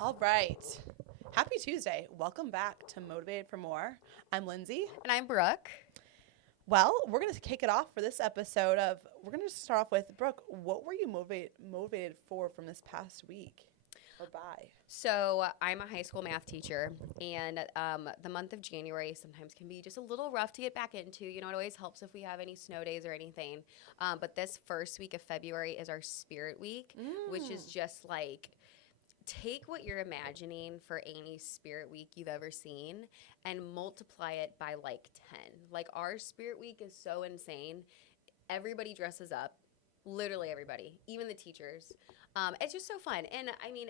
All right. Happy Tuesday. Welcome back to Motivated for More. I'm Lindsay. And I'm Brooke. Well, we're going to kick it off for this episode we're going to start off with, Brooke, what were you motivated for from this past week or by? So I'm a high school math teacher, and the month of January sometimes can be just a little rough to get back into. You know, it always helps if we have any snow days or anything. But this first week of February is our Spirit Week, which is just like, take what you're imagining for any Spirit Week you've ever seen and multiply it by like 10. Like, our Spirit Week is so insane. Everybody dresses up. Literally everybody, even the teachers. It's just so fun, and I mean,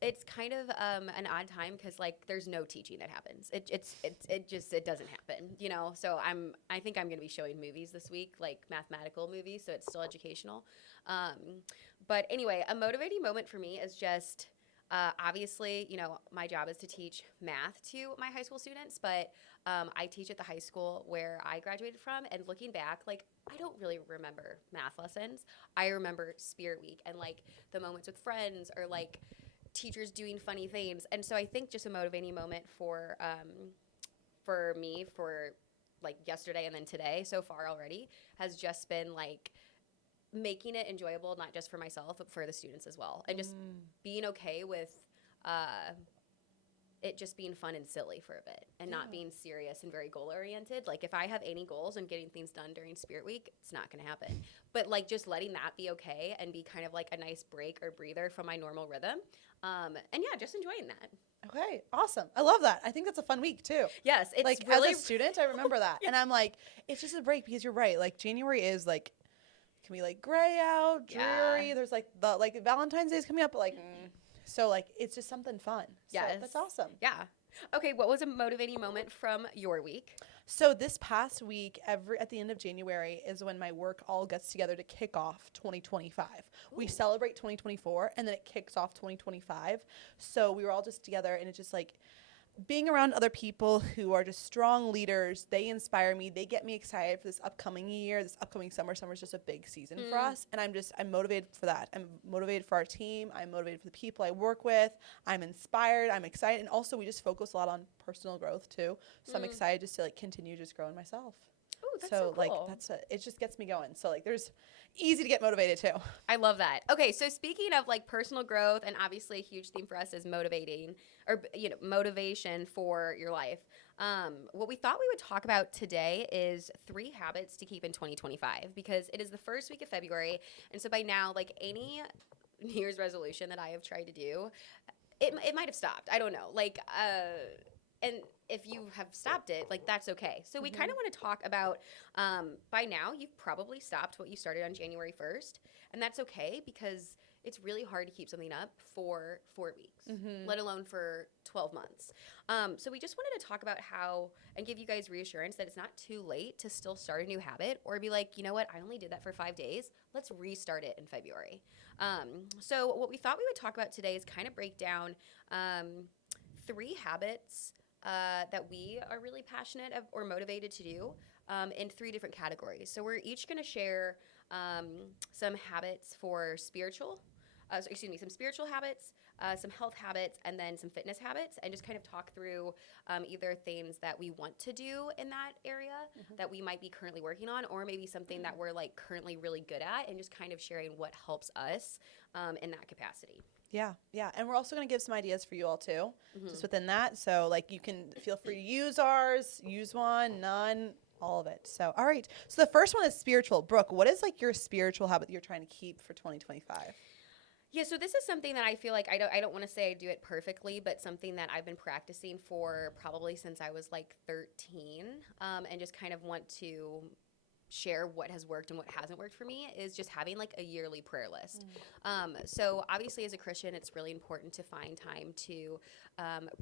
it's kind of an odd time because like there's no teaching that happens. It doesn't happen, you know. So I think I'm gonna be showing movies this week, like mathematical movies, so it's still educational. But anyway, a motivating moment for me is just obviously, you know, my job is to teach math to my high school students, but I teach at the high school where I graduated from, and looking back, like, I don't really remember math lessons. I remember Spirit Week and like the moments with friends or like teachers doing funny things. And so I think just a motivating moment for me for like yesterday and then today so far already has just been like making it enjoyable, not just for myself, but for the students as well. And just being okay with it just being fun and silly for a bit and not being serious and very goal oriented. Like, if I have any goals and getting things done during Spirit Week, it's not going to happen. But like just letting that be okay and be kind of like a nice break or breather from my normal rhythm. And yeah, just enjoying that. Okay, awesome. I love that. I think that's a fun week too. Yes, it's like really as a student, I remember that. And I'm like, it's just a break because you're right. Like January is like can be like gray out, dreary. Yeah. There's like the Valentine's Day is coming up, but like so like it's just something fun. Yes. So that's awesome. Yeah. Okay, what was a motivating moment from your week? So this past week, at the end of January is when my work all gets together to kick off 2025. Ooh. We celebrate 2024 and then it kicks off 2025. So we were all just together, and it's just like being around other people who are just strong leaders. They inspire me. They get me excited for this upcoming year, this upcoming summer. Summer's just a big season for us. And I'm motivated for that. I'm motivated for our team. I'm motivated for the people I work with. I'm inspired. I'm excited. And also we just focus a lot on personal growth too. So I'm excited just to like continue just growing myself. Oh, that's so so cool. Like it just gets me going. So like there's easy to get motivated too. I love that. Okay, so speaking of like personal growth, and obviously a huge theme for us is motivating, or you know, motivation for your life. What we thought we would talk about today is 3 habits to keep in 2025, because it is the first week of February, and so by now, like any New Year's resolution that I have tried to do, it might have stopped. I don't know. Like and if you have stopped it, like that's okay. So we kind of want to talk about, by now you've probably stopped what you started on January 1st, and that's okay because it's really hard to keep something up for 4 weeks, let alone for 12 months. So we just wanted to talk about how, and give you guys reassurance that it's not too late to still start a new habit, or be like, you know what, I only did that for 5 days. Let's restart it in February. So what we thought we would talk about today is kind of break down 3 habits that we are really passionate or motivated to do in 3 different categories. So we're each going to share some habits for some spiritual habits, some health habits, and then some fitness habits, and just kind of talk through either things that we want to do in that area that we might be currently working on, or maybe something that we're like currently really good at, and just kind of sharing what helps us in that capacity. Yeah. And we're also going to give some ideas for you all too, just within that. So like you can feel free to use ours, use one, none, all of it. So, all right. So the first one is spiritual. Brooke, what is like your spiritual habit that you're trying to keep for 2025? Yeah, so this is something that I feel like I don't want to say I do it perfectly, but something that I've been practicing for probably since I was like 13, and just kind of want to share what has worked and what hasn't worked for me is just having like a yearly prayer list. So obviously as a Christian, it's really important to find time to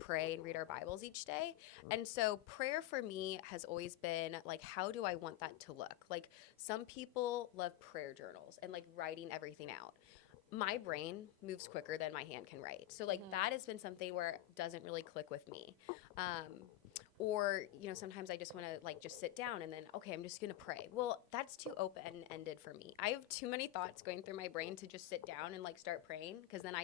pray and read our Bibles each day. And so prayer for me has always been like, how do I want that to look? Like, some people love prayer journals and like writing everything out. My brain moves quicker than my hand can write. So like that has been something where it doesn't really click with me. Or, you know, sometimes I just want to like just sit down and then, okay, I'm just going to pray. Well, that's too open-ended for me. I have too many thoughts going through my brain to just sit down and like start praying, because then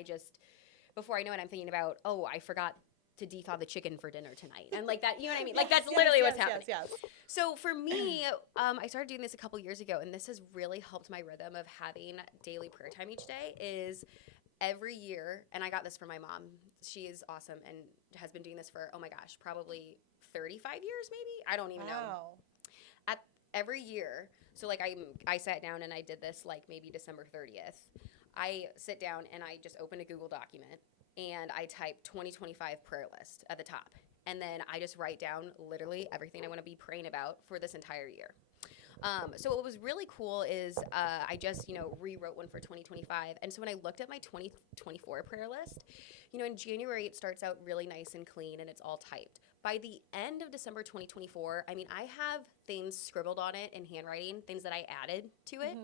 before I know it, I'm thinking about, oh, I forgot to defrost the chicken for dinner tonight. And like that, you know what I mean? Like that's literally what's happening. Yes. So for me, I started doing this a couple years ago, and this has really helped my rhythm of having daily prayer time each day is every year, and I got this from my mom. She is awesome and has been doing this for, oh my gosh, probably 35 years maybe? I don't even know. At every year, so like I sat down and I did this like maybe December 30th. I sit down and I just open a Google document and I type 2025 prayer list at the top. And then I just write down literally everything I want to be praying about for this entire year. So what was really cool is I just, rewrote one for 2025. And so when I looked at my 2024 prayer list, in January it starts out really nice and clean and it's all typed. By the end of December 2024, I have things scribbled on it in handwriting, things that I added to it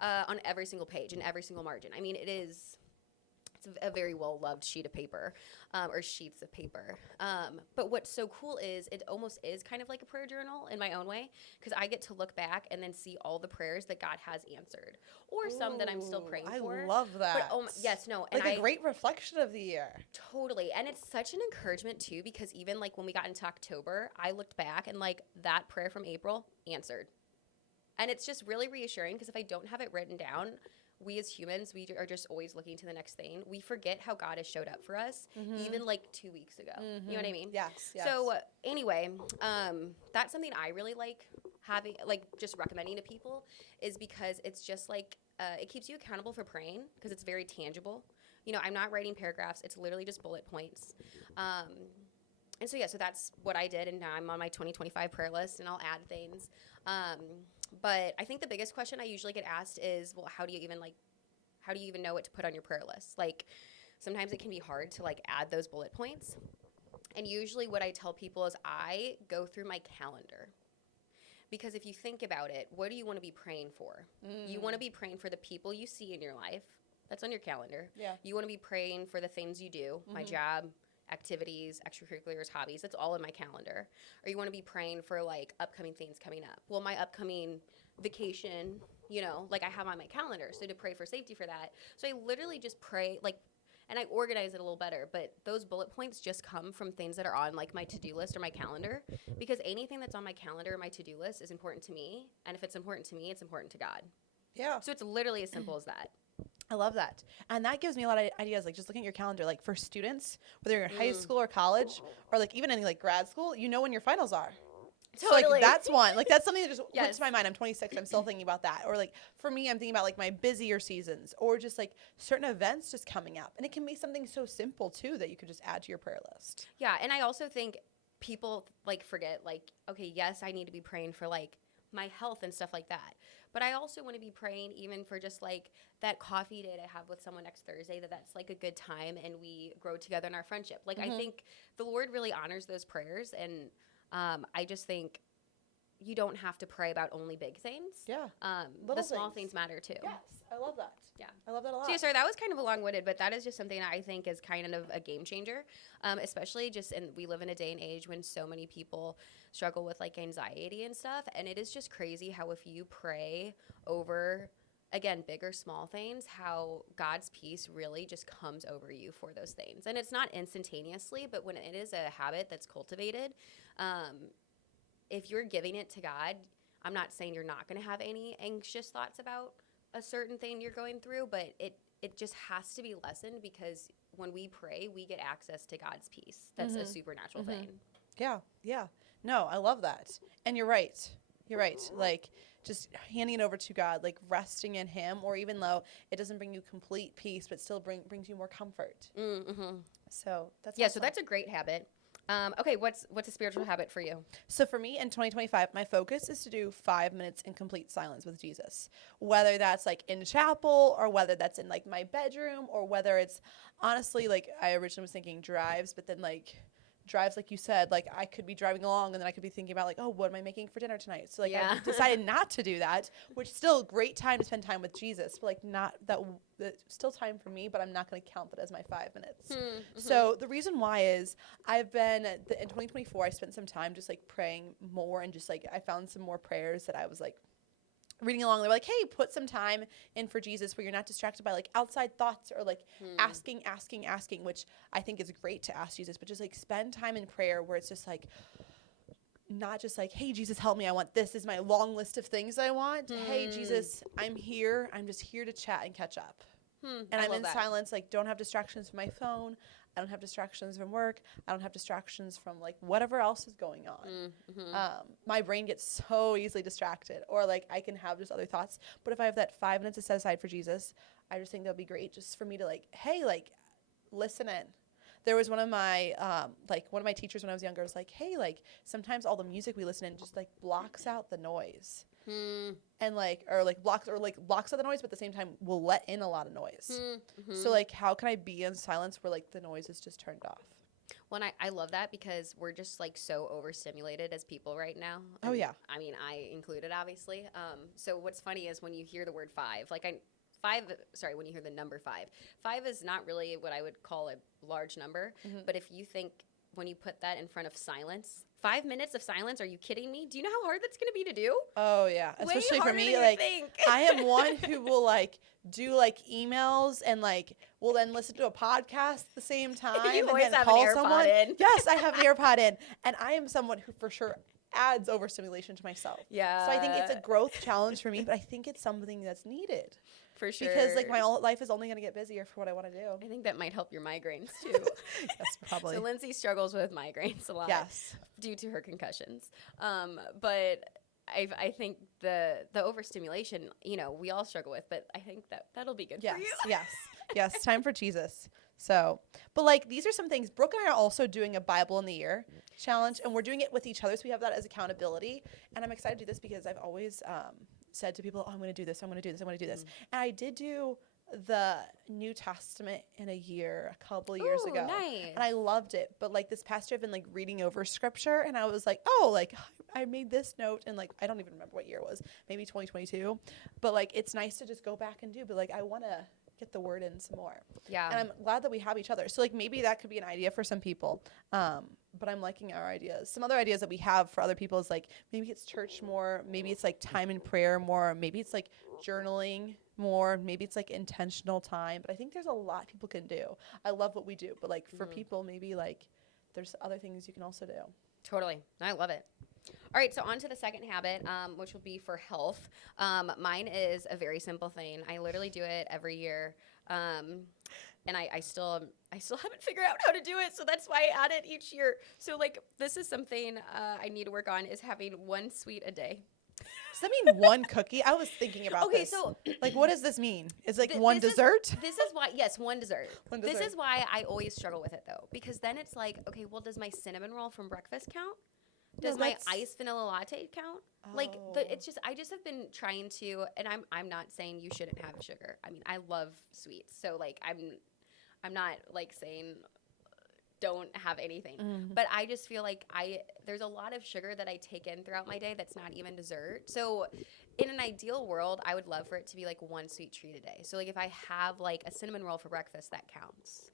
on every single page and every single margin. It's a very well-loved sheet of paper, or sheets of paper. But what's so cool is it almost is kind of like a prayer journal in my own way, because I get to look back and then see all the prayers that God has answered, or some that I'm still praying for. I love that. But, yes, no. And like a great reflection of the year. Totally. And it's such an encouragement, too, because even like when we got into October, I looked back and like that prayer from April answered. And it's just really reassuring, because if I don't have it written down, we as humans, we are just always looking to the next thing. We forget how God has showed up for us, even like 2 weeks ago. You know what I mean? Yes. So anyway, that's something I really like having, like just recommending to people, is because it's just like, it keeps you accountable for praying, because it's very tangible. I'm not writing paragraphs. It's literally just bullet points. And so that's what I did. And now I'm on my 2025 prayer list and I'll add things. But I think the biggest question I usually get asked is, well, how do you even know what to put on your prayer list? Like, sometimes it can be hard to like add those bullet points. And usually what I tell people is I go through my calendar. Because if you think about it, what do you want to be praying for? You want to be praying for the people you see in your life. That's on your calendar. Yeah. You want to be praying for the things you do, my job, activities, extracurriculars, hobbies. That's all in my calendar. Or you want to be praying for like upcoming things coming up. Well, my upcoming vacation, like I have on my calendar. So to pray for safety for that. So I literally just pray, like, and I organize it a little better. But those bullet points just come from things that are on like my to-do list or my calendar. Because anything that's on my calendar or my to-do list is important to me. And if it's important to me, it's important to God. Yeah. So it's literally as simple as that. I love that. And that gives me a lot of ideas, like just looking at your calendar, like for students, whether you're in high school or college, or like even in like grad school, when your finals are. Totally. So like that's one. Like that's something that just went to my mind. I'm 26. I'm still thinking about that. Or like for me, I'm thinking about like my busier seasons, or just like certain events just coming up. And it can be something so simple too that you could just add to your prayer list. Yeah, and I also think people like forget, like, okay, yes, I need to be praying for like my health and stuff like that. But I also want to be praying even for just like that coffee date I have with someone next Thursday, that's like a good time and we grow together in our friendship. Like I think the Lord really honors those prayers, and I just think you don't have to pray about only big things. Yeah. The small things matter too. Yes, I love that. Yeah. I love that a lot. So sorry, that was kind of a long-winded, but that is just something that I think is kind of a game changer, especially we live in a day and age when so many people struggle with like anxiety and stuff, and it is just crazy how if you pray over, again, big or small things, how God's peace really just comes over you for those things. And it's not instantaneously, but when it is a habit that's cultivated, if you're giving it to God, I'm not saying you're not going to have any anxious thoughts about a certain thing you're going through, but it just has to be lessened, because when we pray, we get access to God's peace. That's a supernatural thing. Yeah. No, I love that. And you're right. Like just handing it over to God, like resting in Him, or even though it doesn't bring you complete peace, but still brings you more comfort. So that's awesome. So that's a great habit. Okay, what's a spiritual habit for you? So for me in 2025, my focus is to do 5 minutes in complete silence with Jesus. Whether that's like in chapel, or whether that's in like my bedroom, or whether it's honestly like I originally was thinking drives, but then like drives, like you said, like I could be driving along and then I could be thinking about like, oh, what am I making for dinner tonight? So like I decided not to do that, which still great time to spend time with Jesus, but like not that still time for me, but I'm not going to count that as my 5 minutes. So the reason why is I've been in 2024, I spent some time just like praying more, and just like I found some more prayers that I was like reading along, they're like, hey, put some time in for Jesus where you're not distracted by like outside thoughts or like asking, which I think is great to ask Jesus, but just like spend time in prayer where it's just like, not just like, hey, Jesus, help me. I want this is my long list of things I want. Hey, Jesus, I'm here. I'm just here to chat and catch up. And I'm in silence, like don't have distractions from my phone. I don't have distractions from work. I don't have distractions from like whatever else is going on. My brain gets so easily distracted, or like I can have just other thoughts. But if I have that 5 minutes to set aside for Jesus, I just think that'll be great just for me to like, hey, like listen in. There was one of my teachers when I was younger was like, hey, like sometimes all the music we listen in just like blocks out the noise. And like blocks out the noise, but at the same time will let in a lot of noise. So like how can I be in silence where like the noise is just turned off? Well, and I love that because we're just like so overstimulated as people right now. Oh yeah. I mean, I included obviously. So what's funny is when you hear the word when you hear the number 5 is not really what I would call a large number. But if you think when you put that in front of silence, 5 minutes of silence, are you kidding me? Do you know how hard that's going to be to do? Oh yeah. Way Especially for me, harder like than you think. I am one who will like do like emails and like will then listen to a podcast at the same time. You and always then have call an AirPod someone. in. Yes, I have an AirPod in. And I am someone who for sure adds overstimulation to myself. Yeah. So I think it's a growth challenge for me, but I think it's something that's needed. For sure. Because like my life is only going to get busier for what I want to do. I think that might help your migraines too. Yes, probably. So Lindsay struggles with migraines a lot. Yes. Due to her concussions. But I think the overstimulation, we all struggle with, but I think that'll be good for you. Yes. Time for Jesus. So, but like these are some things. Brooke and I are also doing a Bible in the Year challenge, and we're doing it with each other. So we have that as accountability. And I'm excited to do this because I've always said to people, I'm going to do this. I'm going to do this. I'm going to do this. And I did do the New Testament in a year a couple of years ago. Nice. And I loved it. But like this past year I've been like reading over scripture, and I was like, oh, like I made this note, and like I don't even remember what year it was, maybe 2022. But like it's nice to just go back and do, but like I want to get the word in some more. Yeah. And I'm glad that we have each other. So like maybe that could be an idea for some people. But I'm liking our ideas. Some other ideas that we have for other people is like maybe it's church more, maybe it's like time in prayer more, maybe it's like journaling more, maybe it's like intentional time. But I think there's a lot people can do. I love what we do, but like for people maybe like there's other things you can also do. Totally. I love it. All right, so on to the second habit, which will be for health. Mine is a very simple thing. I literally do it every year, and I still haven't figured out how to do it, so that's why I add it each year. So, like, this is something I need to work on, is having one sweet a day. Does that mean one cookie? I was thinking about this. Okay, so like, what does this mean? Is like one dessert? This is why, yes, one dessert. One This dessert. is why I always struggle with it, though, because then it's like, okay, well, does my cinnamon roll from breakfast count? Does my iced vanilla latte count? Like it's just I just have been trying to, and I'm not saying you shouldn't have sugar. I mean, I love sweets, so like I'm not like saying don't have anything. But I just feel like there's a lot of sugar that I take in throughout my day that's not even dessert. So in an ideal world, I would love for it to be like one sweet treat a day. So like if I have like a cinnamon roll for breakfast, that counts.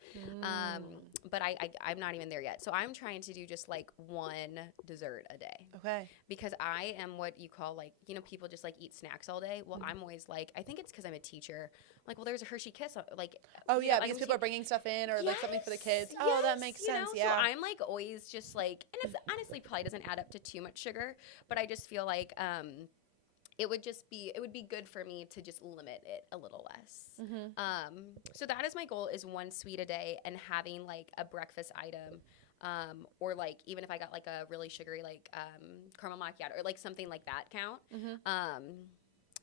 But I'm not even there yet. So I'm trying to do just like one dessert a day. Okay. Because I am what you call like, people just like eat snacks all day. Well, I'm always like, I think it's because I'm a teacher. Like, well, there's a Hershey Kiss. Like, oh yeah, like because people are bringing stuff in or like something for the kids. Oh, that makes sense. Yeah. So I'm like always just like, and it's honestly probably doesn't add up to too much sugar, but I just feel like it would be good for me to just limit it a little less. So that is my goal, is one sweet a day, and having like a breakfast item, or like even if I got like a really sugary like caramel macchiato or like something like that count.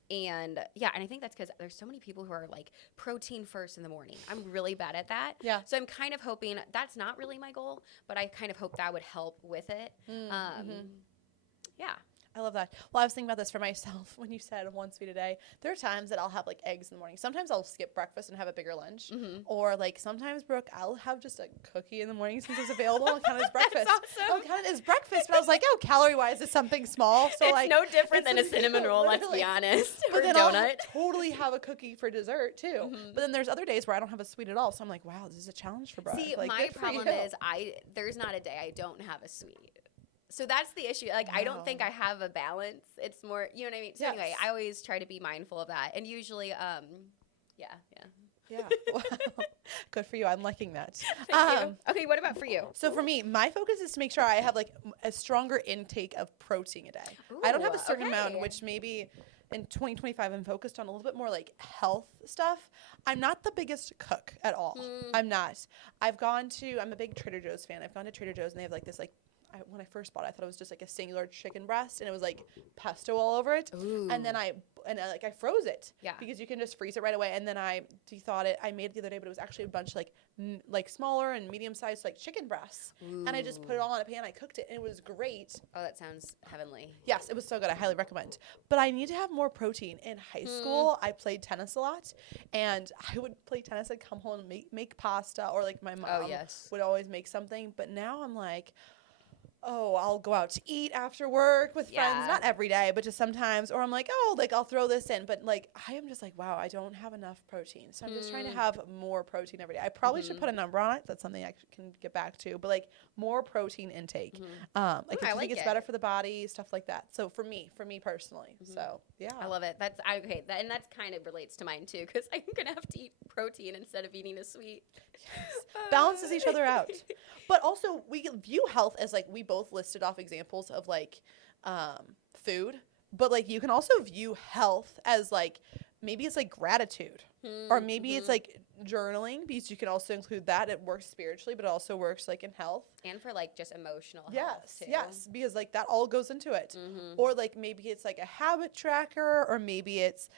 And yeah, and I think that's because there's so many people who are like protein first in the morning. I'm really bad at that. Yeah. So I'm kind of hoping that's not really my goal, but I kind of hope that would help with it. Yeah. I love that. Well, I was thinking about this for myself when you said one sweet a day. There are times that I'll have like eggs in the morning. Sometimes I'll skip breakfast and have a bigger lunch. Or like sometimes, Brooke, I'll have just a cookie in the morning since it's available. I'll count it as breakfast. That's awesome. I'll count it as breakfast. But I was like, oh, calorie-wise, it's something small. So it's like no different than a cinnamon roll, let's be honest. But or then donut. I'll totally have a cookie for dessert too. But then there's other days where I don't have a sweet at all. So I'm like, wow, this is a challenge for Brooke. See, like, my good for problem you. is there's not a day I don't have a sweet. So that's the issue. Like, I don't think Wow. I have a balance. It's more, you know what I mean? So anyway, Yes. I always try to be mindful of that. And usually, yeah. Yeah. Wow. Good for you. I'm liking that. Thank you. Okay, what about for you? So for me, my focus is to make sure I have like a stronger intake of protein a day. I don't have a Ooh, certain amount, okay. which maybe in 2025 I'm focused on a little bit more like health stuff. I'm not the biggest cook at all. I'm not. I'm a big Trader Joe's fan. I've gone to Trader Joe's and they have like this like when I first bought it, I thought it was just like a singular chicken breast, and it was like pesto all over it. Ooh. And then I froze it, Yeah. because you can just freeze it right away. And then I de-thawed it. I made it the other day, but it was actually a bunch of like smaller and medium sized like chicken breasts, and I just put it all in a pan. I cooked it, and it was great. Oh, that sounds heavenly. Yes, it was so good. I highly recommend. But I need to have more protein. In high school, I played tennis a lot, and I would play tennis. I'd come home and make pasta, or like my mom yes. would always make something. But now I'm like, oh, I'll go out to eat after work with Yeah. friends, not every day, but just sometimes. Or I'm like, oh, like I'll throw this in. But like, I am just like, wow, I don't have enough protein. So I'm just trying to have more protein every day. I probably should put a number on it. That's something I can get back to. But like more protein intake. Like if I you like think it's it. better for the body, stuff like that. So for me personally. So yeah. I love it. Okay. And that's kind of relates to mine too, because I'm gonna have to eat protein instead of eating a sweet. Balances each other out. But also we view health as like, we both listed off examples of like food, but like you can also view health as like, maybe it's like gratitude, or maybe it's like journaling, because you can also include that. It works spiritually, but it also works like in health. And for like just emotional health Yes, too. yes, because like that all goes into it. Or like maybe it's like a habit tracker, or maybe it's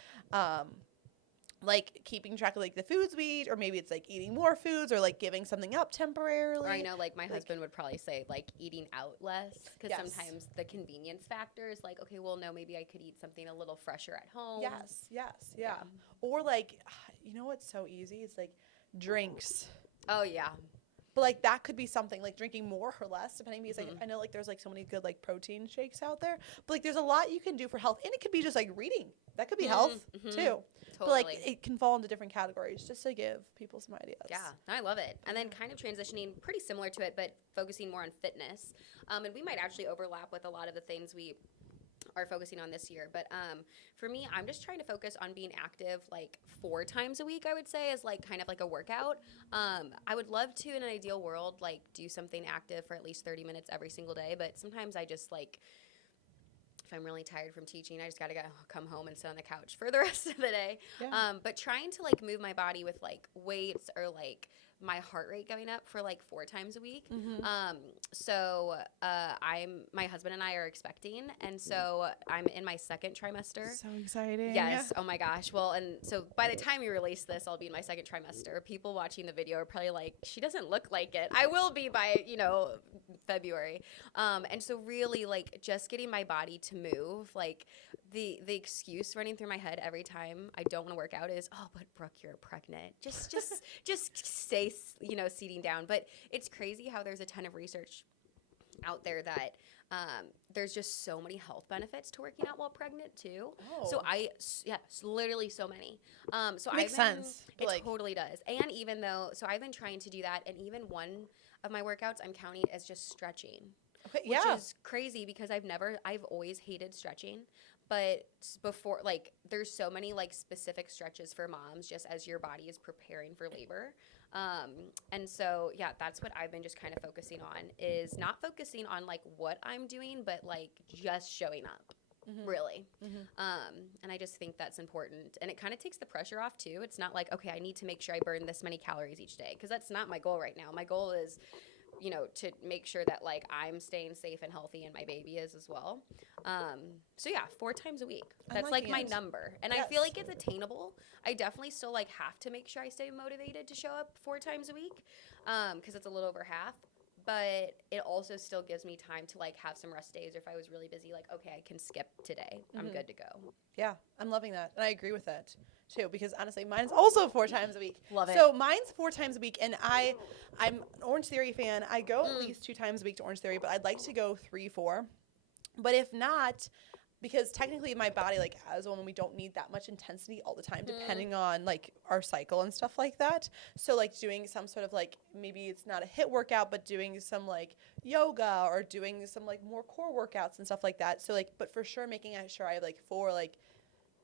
like keeping track of like the foods we eat, or maybe it's like eating more foods, or like giving something up temporarily. Or I know, like, my husband would probably say, like, eating out less. Because Yes. sometimes the convenience factor is like, okay, well, no, maybe I could eat something a little fresher at home. Yes, yeah. Or like, you know what's so easy? It's like drinks. Oh, yeah. But like that could be something like drinking more or less, depending, because like I know like there's like so many good like protein shakes out there. But like there's a lot you can do for health, and it could be just like reading. That could be health too. But like Totally. it can fall into different categories, just to give people some ideas. Yeah, I love it. And then kind of transitioning pretty similar to it, but focusing more on fitness. And we might actually overlap with a lot of the things we are focusing on this year. But for me, I'm just trying to focus on being active like 4 times a week, I would say, as like kind of like a workout. I would love to, in an ideal world, like do something active for at least 30 minutes every single day. But sometimes I just like, if I'm really tired from teaching, I just got to come home and sit on the couch for the rest of the day. Yeah. But trying to like move my body with like weights, or like my heart rate going up for like 4 times a week. So my husband and I are expecting, and so I'm in my 2nd trimester. So exciting. Yes. Oh my gosh. Well, and so by the time we release this, I'll be in my 2nd trimester. People watching the video are probably like, she doesn't look like it. I will be by, February. And so really like just getting my body to move, like the excuse running through my head every time I don't want to work out is, oh, but Brooke, you're pregnant. Just stay, seating down. But it's crazy how there's a ton of research out there that there's just so many health benefits to working out while pregnant too. Oh. So literally so many. So Makes sense. It Like, totally does. And even though, so I've been trying to do that, and even one of my workouts I'm counting as just stretching. okay, Which yeah. is crazy, because I've always hated stretching. But before, like, there's so many like specific stretches for moms just as your body is preparing for labor. And so, yeah, that's what I've been just kind of focusing on, is not focusing on like what I'm doing, but like just showing up, really. And I just think that's important. And it kind of takes the pressure off too. It's not like, okay, I need to make sure I burn this many calories each day, because that's not my goal right now. My goal is, to make sure that like I'm staying safe and healthy, and my baby is as well. So yeah, 4 times a week. That's like my number. And I feel like it's attainable. I definitely still like have to make sure I stay motivated to show up 4 times a week, because it's a little over half. But it also still gives me time to like have some rest days, or if I was really busy, like, okay, I can skip today. I'm good to go. Yeah, I'm loving that. And I agree with that too, because honestly, mine's also 4 times a week. Love it. So mine's 4 times a week, and I'm an Orange Theory fan. I go at least 2 times a week to Orange Theory, but I'd like to go 3, 4. But if not, because technically my body, like, as a woman, we don't need that much intensity all the time, depending on, like, our cycle and stuff like that. So, like, doing some sort of, like, maybe it's not a HIIT workout, but doing some, like, yoga or doing some, like, more core workouts and stuff like that. So, like, but for sure making sure I have, like, 4, like,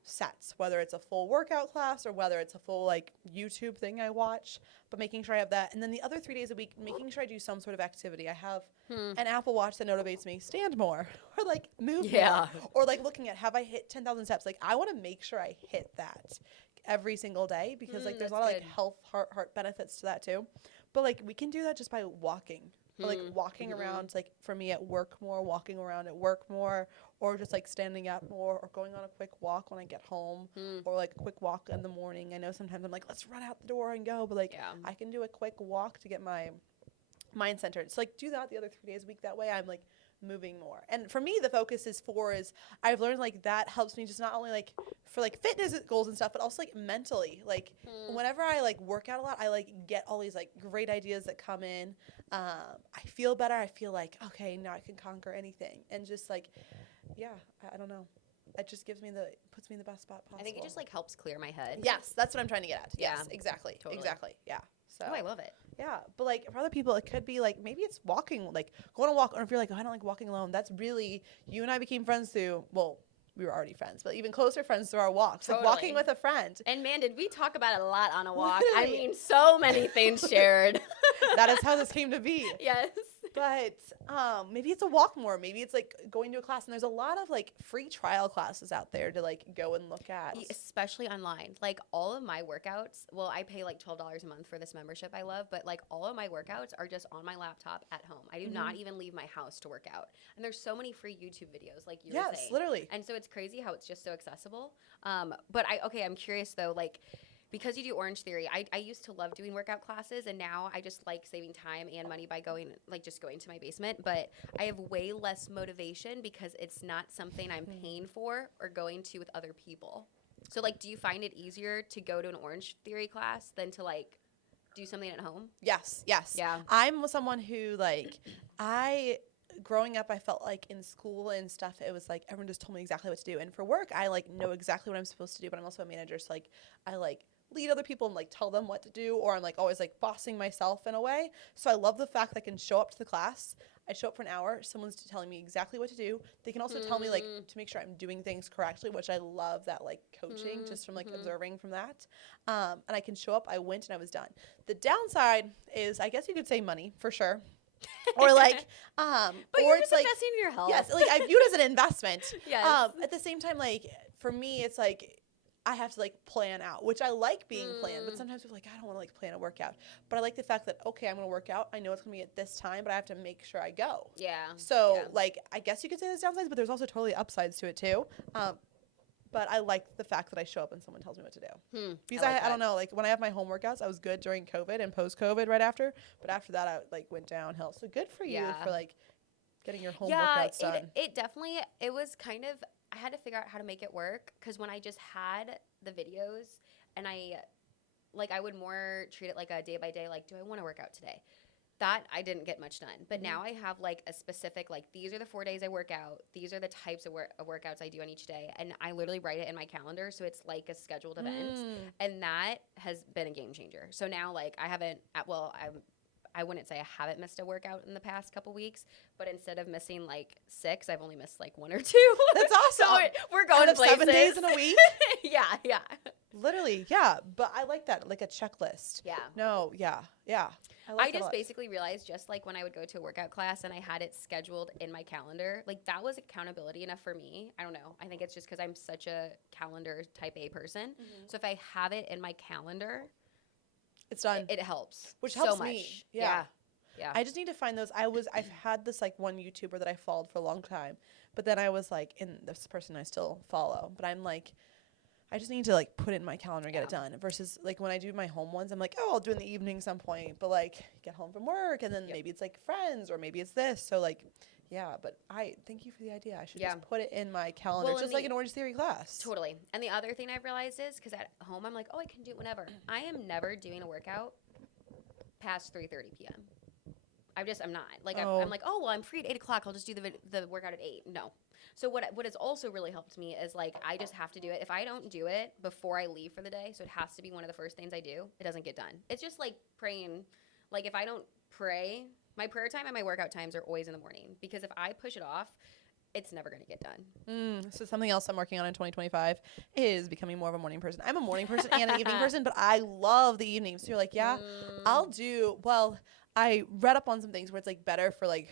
sets, whether it's a full workout class or whether it's a full, like, YouTube thing I watch, but making sure I have that. And then the other 3 days a week, making sure I do some sort of activity. I have an Apple Watch that motivates me, stand more or, like, move more, or, like, looking at, have I hit 10,000 steps? Like, I want to make sure I hit that every single day, because like there's a lot of, like, health heart benefits to that too. But, like, we can do that just by walking. Or, like, walking around, like, for me at work more, walking around at work more, or just, like, standing up more, or going on a quick walk when I get home, or, like, a quick walk in the morning. I know sometimes I'm like, let's run out the door and go, but, like, I can do a quick walk to get my mind centered. So, like, do that the other 3 days a week. That way I'm, like, moving more. And for me, the focus is I've learned, like, that helps me just not only, like, for, like, fitness goals and stuff, but also, like, mentally. Like, whenever I, like, work out a lot, I, like, get all these, like, great ideas that come in. I feel better. I feel like, okay, now I can conquer anything. And just, like, yeah, I don't know. It just puts me in the best spot possible. I think it just, like, helps clear my head. Yes, that's what I'm trying to get at. Yeah. Yes, exactly. Totally. Exactly. Yeah. So. Oh, I love it. Yeah, but, like, for other people, it could be, like, maybe it's walking, like, going on a walk, or if you're like, oh, I don't like walking alone, that's really, you and I became friends through, well, we were already friends, but even closer friends through our walks, like, walking with a friend. And, man, did we talk about it a lot on a walk. Literally. I mean, so many things shared. That is how this came to be. Yes. But maybe it's a walk more. Maybe it's, like, going to a class. And there's a lot of, like, free trial classes out there to, like, go and look at. Especially online. Like, all of my workouts, well, I pay, like, $12 a month for this membership I love. But, like, all of my workouts are just on my laptop at home. I do not even leave my house to work out. And there's so many free YouTube videos, like you were saying. Yes, literally. And so it's crazy how it's just so accessible. But I'm curious, though, like, because you do Orange Theory, I used to love doing workout classes, and now I just like saving time and money by just going to my basement. But I have way less motivation because it's not something I'm paying for or going to with other people. So, like, do you find it easier to go to an Orange Theory class than to, like, do something at home? Yes. Yeah. I'm someone who, like, growing up, I felt like in school and stuff, it was like everyone just told me exactly what to do. And for work, I, like, know exactly what I'm supposed to do, but I'm also a manager, so, like, I, like, lead other people and, like, tell them what to do, or I'm, like, always, like, bossing myself in a way. So I love the fact that I can show up to the class. I show up for an hour. Someone's telling me exactly what to do. They can also tell me, like, to make sure I'm doing things correctly, which I love that, like, coaching just from, like, observing from that. And I can show up. I went and I was done. The downside is, I guess you could say money, for sure. Or, like, but or you're it's just like, investing in your health. yes, like, I view it as an investment. Yes. At the same time, like, for me, it's like, I have to, like, plan out, which I like being planned, but sometimes people are like, I don't want to, like, plan a workout. But I like the fact that, okay, I'm going to work out. I know it's going to be at this time, but I have to make sure I go. Yeah. So, like, I guess you could say there's downsides, but there's also totally upsides to it, too. But I like the fact that I show up and someone tells me what to do. Because I don't know, like, when I have my home workouts, I was good during COVID and post-COVID right after. But after that, I, like, went downhill. So good for you for, like, getting your home workouts done. It definitely, it was kind of, I had to figure out how to make it work, because when I just had the videos and I would more treat it like a day by day, like, do I want to work out today? That I didn't get much done. But now I have, like, a specific, like, these are the 4 days I work out. These are the types of workouts I do on each day. And I literally write it in my calendar, so it's like a scheduled event. And that has been a game changer. So now, like, I wouldn't say I haven't missed a workout in the past couple weeks, but instead of missing, like, 6, I've only missed, like, 1 or 2. That's awesome. So we're going Out of places. 7 days in a week? Yeah. Literally, yeah. But I like that, like a checklist. Yeah. No, yeah. I just basically realized, just like when I would go to a workout class and I had it scheduled in my calendar, like, that was accountability enough for me. I don't know. I think it's just because I'm such a calendar type A person. So if I have it in my calendar, it's done. It helps. Which so helps much. me. Yeah. I just need to find those. I've had this, like, one YouTuber that I followed for a long time, but then I was like, and this person I still follow, but I'm like, I just need to, like, put it in my calendar and get it done. Versus, like, when I do my home ones, I'm like, oh, I'll do it in the evening some point. But, like, get home from work, and then maybe it's, like, friends, or maybe it's this. So, like, yeah. But I thank you for the idea. I should just put it in my calendar, just like an Orange Theory class. Totally. And the other thing I've realized is, because at home I'm like, oh, I can do it whenever. I am never doing a workout past 3:30 p.m. I'm not. Like, Oh. I'm like, oh, well, I'm free at 8 o'clock. I'll just do the workout at 8. No. So what has also really helped me is, like, I just have to do it. If I don't do it before I leave for the day, so it has to be one of the first things I do, it doesn't get done. It's just like praying. Like, if I don't pray, my prayer time and my workout times are always in the morning, because if I push it off, it's never going to get done. So something else I'm working on in 2025 is becoming more of a morning person. I'm a morning person and an evening person, but I love the evenings. So you're like, yeah, I'll do, well, I read up on some things where it's like better for like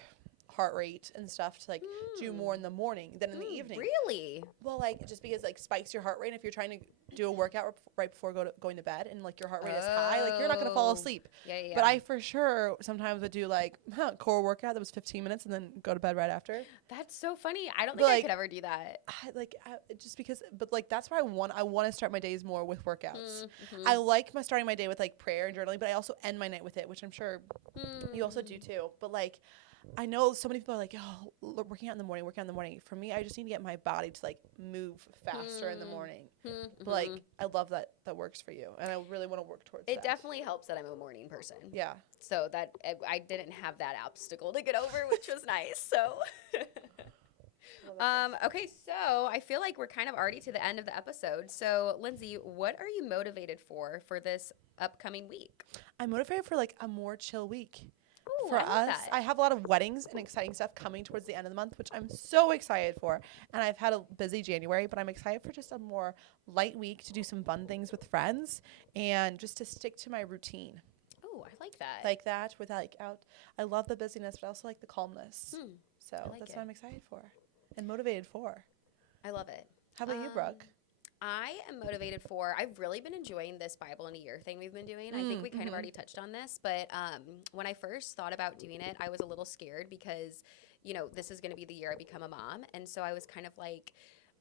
heart rate and stuff to like do more in the morning than in the evening. Really? Well, like just because like spikes your heart rate if you're trying to do a workout right before going to bed and like your heart rate is high, like you're not going to fall asleep. Yeah. But I for sure sometimes would do like core workout that was 15 minutes and then go to bed right after. That's so funny. I don't think I could ever do that. Just because, but like that's why I want to start my days more with workouts. Mm-hmm. I like starting my day with like prayer and journaling, but I also end my night with it, which I'm sure you also do too. But like, I know so many people are like, oh, working out in the morning. For me, I just need to get my body to like move faster in the morning. But like, I love that works for you, and I really want to work towards it. That. Definitely helps that I'm a morning person. Yeah. So that I didn't have that obstacle to get over, which was nice. So. Okay, so I feel like we're kind of already to the end of the episode. So, Lindsey, what are you motivated for this upcoming week? I'm motivated for like a more chill week. Ooh, For I love us, that. I have a lot of weddings and exciting stuff coming towards the end of the month, which I'm so excited for. And I've had a busy January, but I'm excited for just a more light week to do some fun things with friends and just to stick to my routine. Oh, I like that. Like that with like out. I love the busyness, but I also like the calmness. So like that's it. what I'm excited for and motivated for. I love it. How about you, Brooke? I am motivated for, I've really been enjoying this Bible in a year thing we've been doing. I think we kind of already touched on this, but when I first thought about doing it, I was a little scared because, this is going to be the year I become a mom. And so I was kind of like,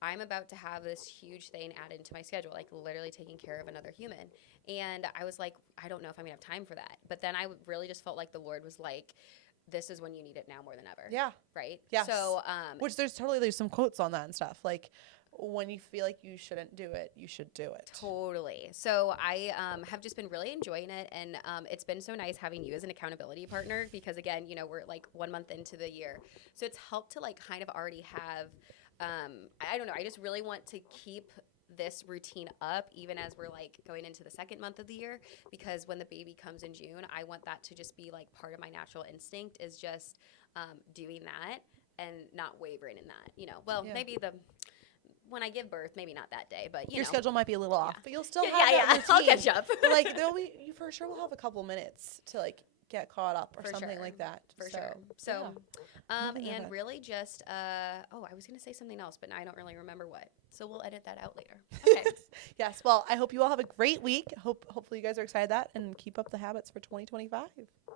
I'm about to have this huge thing added into my schedule, like literally taking care of another human. And I was like, I don't know if I'm going to have time for that. But then I really just felt like the Lord was like, this is when you need it now more than ever. Yeah. Right? Yes. So, which there's some quotes on that and stuff. Like, when you feel like you shouldn't do it, you should do it. Totally. So I have just been really enjoying it, and it's been so nice having you as an accountability partner because, again, we're like 1 month into the year. So it's helped to like kind of already have, I don't know, I just really want to keep this routine up even as we're like going into the second month of the year, because when the baby comes in June, I want that to just be like part of my natural instinct is just doing that and not wavering in that, maybe when I give birth, maybe not that day, but your schedule might be a little off, but you'll still have that routine. I'll catch up. But like you for sure will have a couple minutes to like get caught up or something like that. For sure. So, yeah. and really just, I was going to say something else, but now I don't really remember what. So we'll edit that out later. Okay. Yes. Well, I hope you all have a great week. Hopefully you guys are excited that and keep up the habits for 2025.